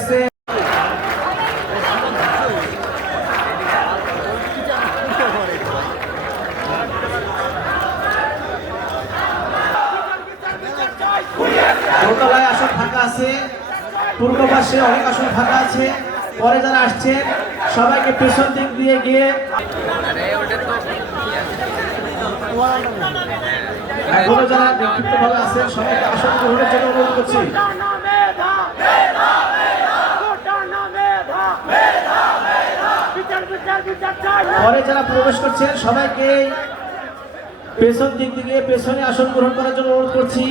আসছে। দোতলায় আসন ফাঁকা আছে, পূর্ব পাশে অনেক আসন ফাঁকা আছে। পরে যারা আসছেন সবাইকে পেছন দিক দিয়ে গিয়ে এখনো যারা ব্যক্তিগতভাবে আছেন সবাইকে আসন গ্রহণের জন্য অনুরোধ করছি। পরে যারা প্রবেশ করছেন সবাইকে পেছন দিক থেকে পেছনে আসন গ্রহণ করার জন্য অনুরোধ করছি।